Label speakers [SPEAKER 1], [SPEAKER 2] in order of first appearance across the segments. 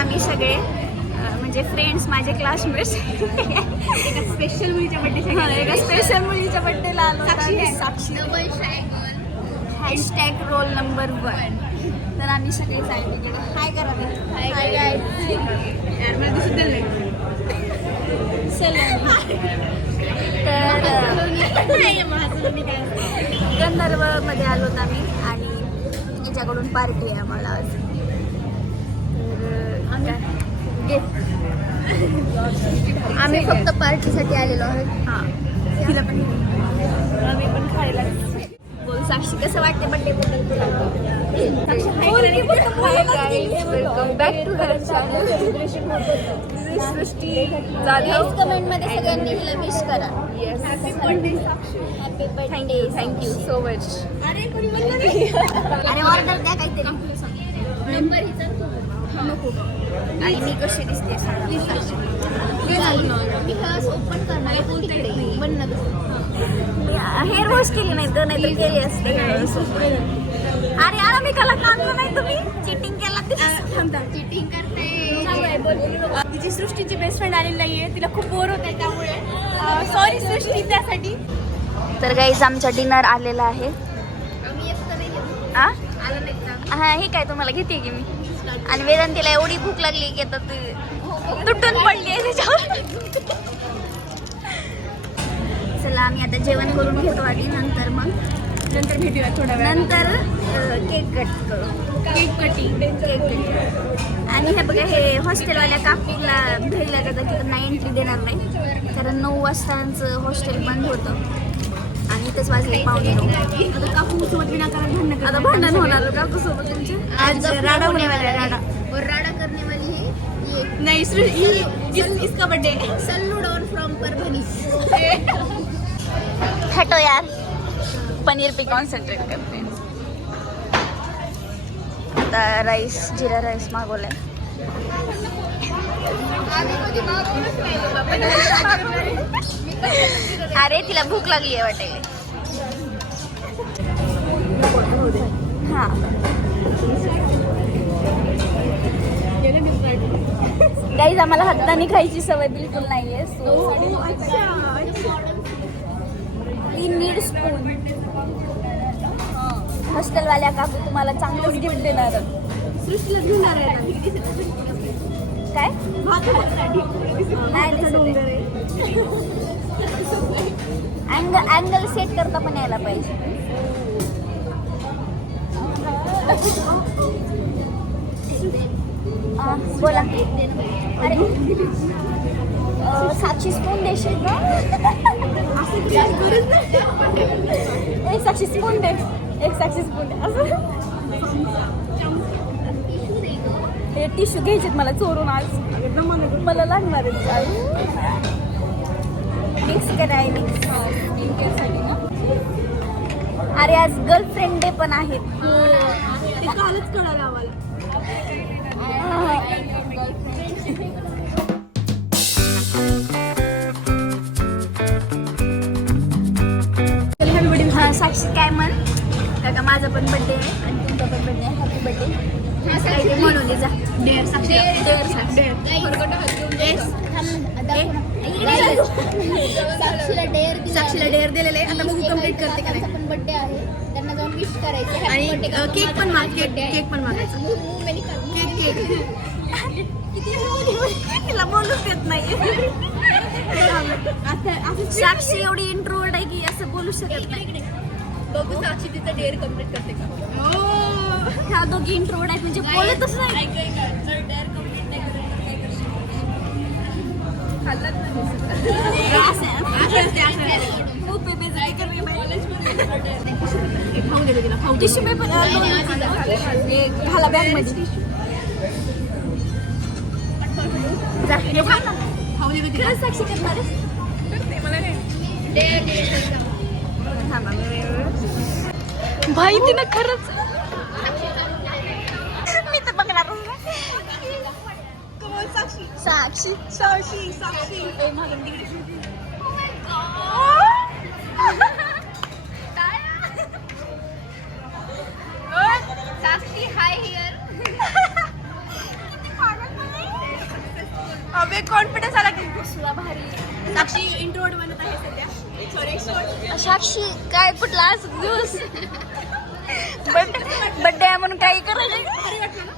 [SPEAKER 1] आम्ही सगळे म्हणजे फ्रेंड्स माझे क्लासमेट्स
[SPEAKER 2] एका स्पेशल मुलीच्या बड्डे
[SPEAKER 1] एका स्पेशल मुलीच्या बड्डेला आलो. होतो
[SPEAKER 2] Sakshi.
[SPEAKER 1] Sakshi hashtag roll number one तर आम्ही सगळे जायला हाय करा हाय
[SPEAKER 2] यार मला दिसत नाही.
[SPEAKER 1] तर
[SPEAKER 2] नाही, माझं मी काय
[SPEAKER 1] गंधर्वमध्ये आलोत आम्ही आणि याच्याकडून पार्टी आहे आम्हाला आज. तर? आम्ही फक्त पार्टीसाठी आलेलो आहोत.
[SPEAKER 2] हा. तिला पण
[SPEAKER 1] आम्ही पण खायला बोल साक्षी कसं वाटते बड्डे बद्दल तुला? Welcome back to her Srushti Jadhav कमेंटमध्ये सगळ्यांनी हिला विश करा. Happy birthday happy birthday
[SPEAKER 3] thank you so much
[SPEAKER 2] अरे कोणी म्हणलं नाही?
[SPEAKER 1] आणि ऑर्डर द्या काहीतरी.
[SPEAKER 2] नंबर हिचा. नको.
[SPEAKER 1] आणि मी कशी दिसते?
[SPEAKER 2] ओपन करणार तिकडे. ना
[SPEAKER 1] हेअर वॉश केली नाही तर नाही केली असते. अरे यार मी कला काढलं नाही तुम्ही? चिटिंग केला
[SPEAKER 2] चिटिंग करते. तिची सृष्टीची बेस्ट फ्रेंड आलेली नाहीये. तिला खूप बोर होत आहे त्यामुळे सॉरी सृष्टी त्यासाठी.
[SPEAKER 1] तर गाईज आमचा डिनर आलेला आहे. हा हे काय तुम्हाला घेते की मी? आणि वेदांतीला एवढी भूक लागली की आता ती तुटून पडली आहे त्याच्यावर. चला आम्ही आता जेवण करून घेतो आधी नंतर मग
[SPEAKER 2] नंतर भेटूया थोड्या वेळा.
[SPEAKER 1] नंतर केक कट करू.
[SPEAKER 2] Cake cutting.
[SPEAKER 1] केक कट आणि हे बघा हे हॉस्टेलवाल्या काकूला भेटल्या का तिथं नाही एंट्री देणार नाही. कारण नऊ वाजताचं हॉस्टेल बंद होतं. आणि इथंच वाजले नऊ.
[SPEAKER 2] आता काकू सोबत विनाकारण भांडण.
[SPEAKER 1] आता भांडण होणार. काकू सोबत त्यांचे
[SPEAKER 2] आज राडा होने वाला है राडा
[SPEAKER 3] और राडा करने वाली है ये.
[SPEAKER 2] नहीं सृष्टि इस, इसका birthday
[SPEAKER 3] Sallu don from Parbhani.
[SPEAKER 1] हटो यार. पनीर पे कॉन्सन्ट्रेट करते हैं. आता राईस जिरा राईस मागवलाय. अरे तिला भूक लागली आहे वाटेल हा गाईज आम्हाला हाताने खायची सवय बिलकुल नाहीये सो तीन नीड स्पून हॉस्टेलवाल्या काकू तुम्हाला चांगलंच गिफ्ट देणार.
[SPEAKER 2] सृष्टीला घेणार आहे. ना
[SPEAKER 1] काय नाही अँगल अँगल सेट करता पण यायला पाहिजे. बोला. अरे. साक्षी स्पून देशील का एक साक्षी स्पून दे. एक साक्षी स्पून दे. असं. हे टिश्यू घ्यायचेत मला चोरून आज. मला लागणार आहे मिक्स करायला मिक्स अरे आज गर्लफ्रेंड डे पण आहेत.
[SPEAKER 2] ते कालच कळालं आम्हाला.
[SPEAKER 1] हा साक्षी काय म्हण? काका माझा पण बर्थडे आहे आणि तुमचा पण बर्थडे आहे. हॅपी बर्थडे म्हणून जा.
[SPEAKER 2] डेअर साक्षी.
[SPEAKER 1] डेअर साक्षी.
[SPEAKER 3] साक्षीला डेअर
[SPEAKER 2] साक्षीला डेअर दिलेले आहे. आता बघू कंप्लीट करते का नाही?
[SPEAKER 3] पण बर्थडे आहे. त्यांना जाऊन विश करायचे
[SPEAKER 2] आणि केक पण माग केक केक पण मागायचा. केक केक
[SPEAKER 1] तिला बोलूच देत नाही. साक्षी एवढी इंट्रोवर्ड आहे की असं बोलू शकत नाही.
[SPEAKER 2] बघू साक्षी तिचं डेअर कंप्लीट करते का?
[SPEAKER 1] ह्या दोघी इंट्रोवर्ड आहेत म्हणजे बोलतच नाही. खूप आहे, बेइज्जती
[SPEAKER 2] खाऊ दे तिला खाऊ
[SPEAKER 1] टिश्यू पेपर घाला बॅगमध्ये
[SPEAKER 2] खाऊ तिला
[SPEAKER 1] साक्षी करणार आहेस? थांबा, भाई तिनं खरंच मी तर बघणार साक्षी साक्षी
[SPEAKER 2] साक्षी
[SPEAKER 3] हाय हिअर
[SPEAKER 2] हवे कॉन्फिडन्स आला की कसला भारी साक्षी इंट्रोड बनत आहे सध्या. सॉरी एक्सट्रोड
[SPEAKER 1] साक्षी काय कुठला दिवस? बड्डे आहे म्हणून काही करायचं
[SPEAKER 2] भारी वाटलं ना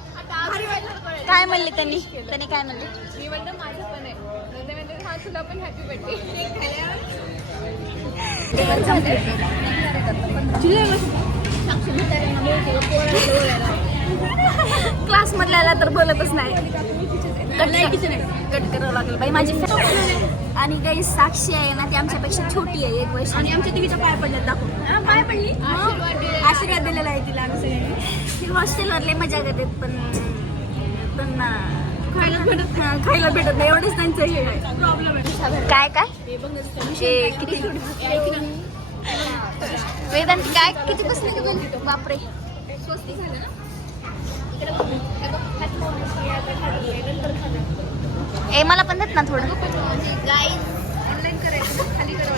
[SPEAKER 2] भारी वाटलं
[SPEAKER 1] काय म्हणले त्यांनी? त्यांनी काय म्हणले?
[SPEAKER 2] मी म्हणलं माझं पण आहे. नंतर म्हणते हा तुला पण हॅपी बर्थडे
[SPEAKER 1] क्लास मधल्याला तर बोलतच नाही. कट करावं लागेल. बाई माझी. आणि काही साक्षी आहे ना ती आमच्यापेक्षा छोटी आहे एक वर्ष.
[SPEAKER 2] आणि आमच्या तिघीच्या पाय पडल्यात दाखव. पाय पडली? आशीर्वाद दिलेला आहे तिला आम्ही सगळ्यांनी
[SPEAKER 1] ती हॉस्टेलवर लय मजा करते पण पण
[SPEAKER 2] खायला भेटत
[SPEAKER 1] हा, खायला भेटत नाही एवढंच त्यांचं हे आहे.
[SPEAKER 2] प्रॉब्लेम
[SPEAKER 1] काय काय?
[SPEAKER 2] हे
[SPEAKER 1] किती? वेदांत काय? किती बसले तुझं बापरे.
[SPEAKER 2] स्वस्ती झालं ना
[SPEAKER 1] ए मला पण देत ना थोडं.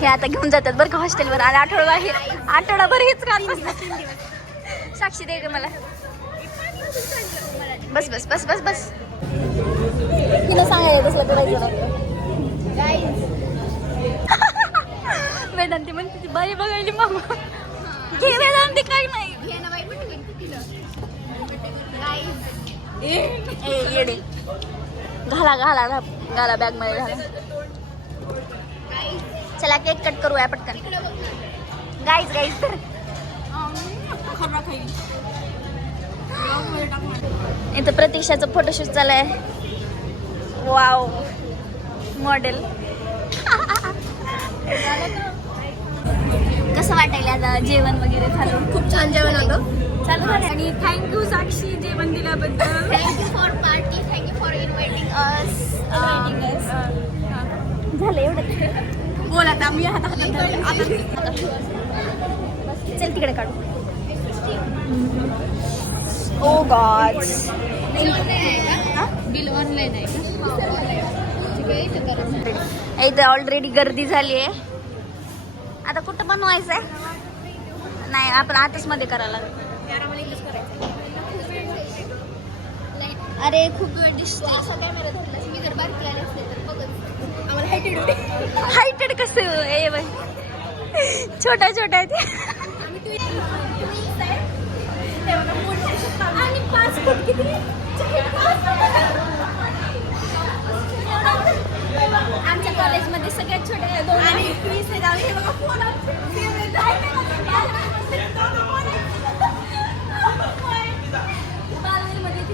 [SPEAKER 1] हे आता घेऊन जातात बरं का हॉस्टेलवर. आणि आठवडा हे आठवडाभर हेच काम साक्षी दे मला. बस बस बस बस बस. तिला सांगायला तसलं करायचं वेदांती म्हणते ती बाई बघायली मामा. घे वेदांती काय नाही. ए येडे घाला घाला घा- घाला बॅगमध्ये घाला. चला केक कट करूया पटकन. गाईज गाईज तर
[SPEAKER 2] खर्रा खाईल.
[SPEAKER 1] इथं प्रतीक्षाचं फोटोशूट चालू आहे वाव मॉडेल कसं वाटायला आता जेवण वगैरे झालं?
[SPEAKER 2] खूप छान जेवण होतं.
[SPEAKER 1] चालू झालं? आणि थँक्यू साक्षी जेवण दिल्याबद्दल.
[SPEAKER 3] Thank you for party thank you for inviting us
[SPEAKER 1] झालं एवढं?
[SPEAKER 2] बोल आता मी हात हातात. आता
[SPEAKER 1] चल तिकडे काढू. ओ गॉड
[SPEAKER 3] बिल ऑनलाईन आहे का
[SPEAKER 1] इथं ऑलरेडी गर्दी झाली आहे आता कुठं बनवायचं आहे नाही आपण आताच मध्ये करायला अरे खूप वेळ दिसते
[SPEAKER 3] असते तर
[SPEAKER 2] हायटेड
[SPEAKER 1] कसं ए बाई छोट्या छोट्या
[SPEAKER 2] आणि पाच फूट किती
[SPEAKER 1] आमच्या कॉलेजमध्ये सगळ्यात छोट्या दोन
[SPEAKER 2] आणि वीस आहे जाऊ हे बघा फोन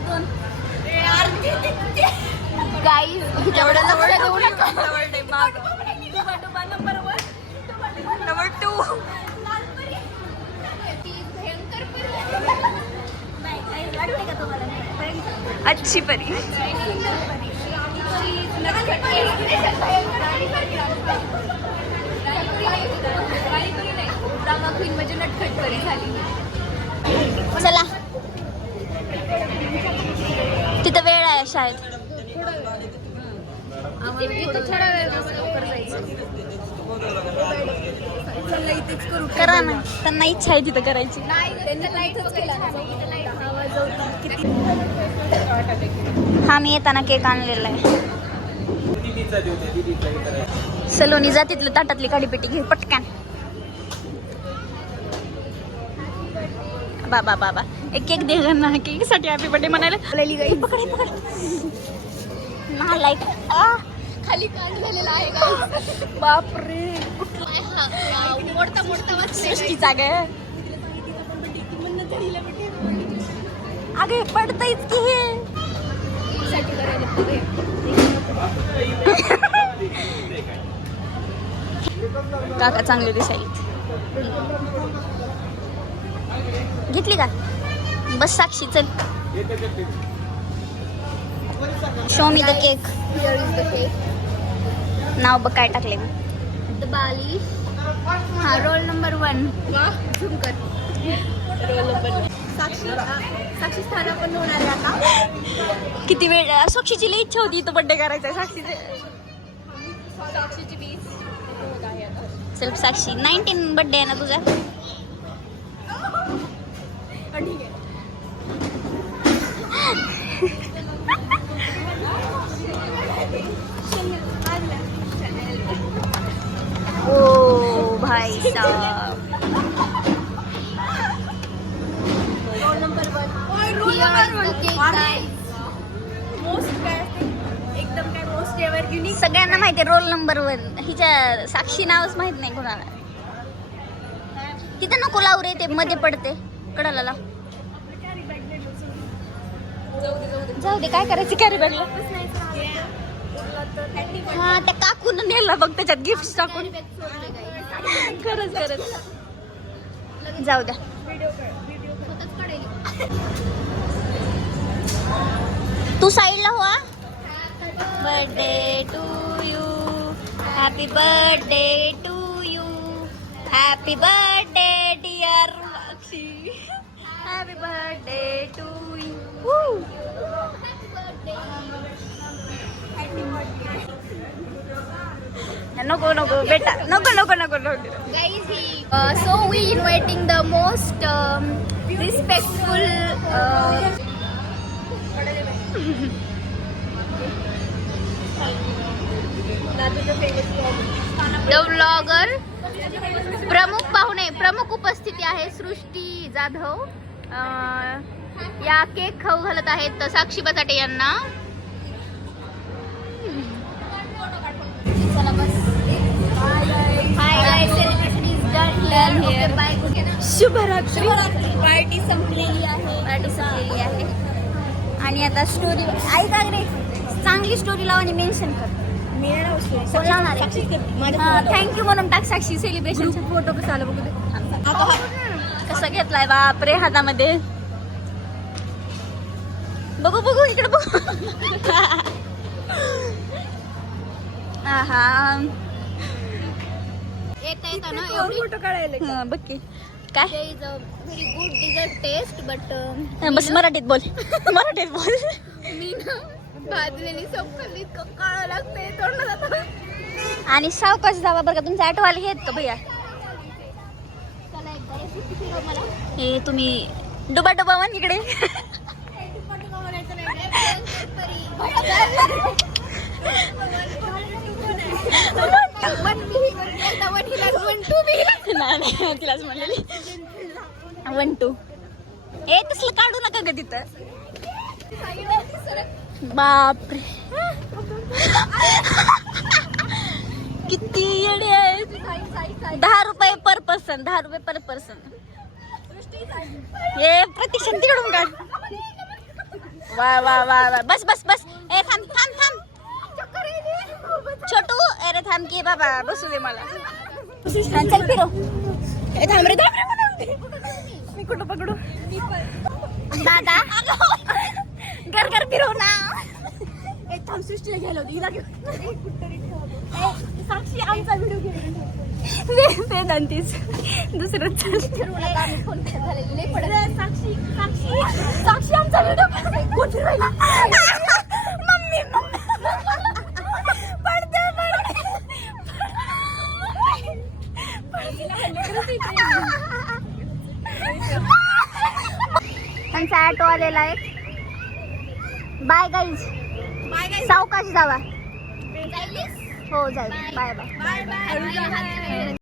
[SPEAKER 1] दोन? जवळ देऊ नका नंबर टू अच्छी परी।
[SPEAKER 2] म्हणजे नटखट परी झाली
[SPEAKER 1] चला। तिथं वेळ आहे शाळेत.
[SPEAKER 2] वेळ जायचं करा
[SPEAKER 1] ना त्यांना इच्छा आहे तिथं करायची. हा मी येताना केक आणलेला आहे. सलोनी जा तिथलं ताटातली काडीपेटी घे पटकन. बाबा बाबा. एक केक दे ना केकसाठी हॅपी बर्थडे म्हणायला पकड पकड.
[SPEAKER 3] खाली कान झालेला आहे का
[SPEAKER 1] बापरे.
[SPEAKER 3] मोडता मोडता वाचले
[SPEAKER 1] सृष्टीचा ग. अगे पडतयच की हे। काका चांगले दिसायले. घेतली का? बस साक्षी चल. Show me the cake
[SPEAKER 3] is the cake.
[SPEAKER 1] नाव बघ काय टाकले मी.
[SPEAKER 3] Bali.
[SPEAKER 1] हा रोल नंबर वन
[SPEAKER 3] झूम कर
[SPEAKER 2] साक्षी साक्षी पण होणार आहे आता.
[SPEAKER 1] किती वेळ साक्षीची लई इच्छा होती तो बड्डे करायचा साक्षीचे.
[SPEAKER 2] साक्षीची
[SPEAKER 1] सेल्फ साक्षी नाईन्टीन बड्डे आहे ना तुझा?
[SPEAKER 2] ओ भाई
[SPEAKER 1] साहब. माहिती नंबर वन हिच्या साक्षी नावच माहीत नाही कोणाला. तिथं नको लावू रे ते मध्ये पडते. कडाला लाव. जाऊ दे काय करायचं? कॅरी बॅगला हा त्या काकून नेला बघ त्याच्यात गिफ्ट टाकून. खरंच खरंच. जाऊ द्या. तू साईडला हो birthday to Happy birthday to you. Happy birthday, dear Roxy. Happy birthday to you. Woo. No go, no go, beta. No go,
[SPEAKER 3] no go, no go, no go. Guys, uh, so we inviting the most um, respectful. Uh, the vlogger प्रमुख पाहुणे प्रमुख उपस्थिती आहे सृष्टी जाधव. या cake खाऊ घालत आहेत साक्षी बटाटे यांना.
[SPEAKER 1] शुभरात्री.
[SPEAKER 2] पार्टी संपलेली आहे.
[SPEAKER 1] पार्टी संपलेली आहे. आणि आता स्टोरी ऐक रे चांगली स्टोरी लाव आणि मेन्शन कर.
[SPEAKER 2] मी येणार होते.
[SPEAKER 1] कोण लावणार आहे?
[SPEAKER 2] साक्षीच करते. माझ्या
[SPEAKER 1] हा
[SPEAKER 2] फोटो.
[SPEAKER 1] थँक्यू म्हणून टाक साक्षी सेलिब्रेशन
[SPEAKER 2] फोटो कसा आला बघू दे.
[SPEAKER 1] कसा घेतलाय बापरे हातामध्ये. बघू बघू इकडे बघू. आहा.
[SPEAKER 3] येता येता ना
[SPEAKER 2] दोन फोटो काढायला
[SPEAKER 1] हा, बघ की. काय?
[SPEAKER 3] good dessert taste but um,
[SPEAKER 1] बस मराठीत बोल. मराठीत बोल.
[SPEAKER 3] मी ना भाजलेली सवकली खाल्ली इतकं काळं लागतंय तोंडात
[SPEAKER 1] आणि सावकाश जावा बरं का तुमचा आठवाला घेत का भैया? हे तुम्ही डुबा डुबा म्हण इकडे. तिलाच म्हणलेली. One two. ए तसलं काढू नका ग तिथं. बापरे. किती येडे आहेत. दहा रुपये पर पर्सन दहा रुपये पर पर्सन हे प्रतीक्षण तिकडून काढ. वा वा वा वा. बस बस बस. ए थांब थांब थांब. छोटू अरे थांब की बाबा बसू दे मला. चल फिरो
[SPEAKER 2] ए, थांब रे थांब रे. मी कुठं पकडू?
[SPEAKER 1] दादा. घर घर फिरव ना.
[SPEAKER 2] ए, थांब सृष्टीला घ्यायला होती हिला घेऊ ए, साक्षी आमचा व्हिडिओ
[SPEAKER 1] वेदांतीच दुसरं
[SPEAKER 2] साक्षी साक्षी साक्षी आमचा व्हिडिओ कोण फिरवायला?
[SPEAKER 1] Mummy mummy. पडते त्यांचा ऑटो आलेला आहे. बाय गाईज सावकाश जावा. हो जाईल बाय बाय
[SPEAKER 3] Bye bye.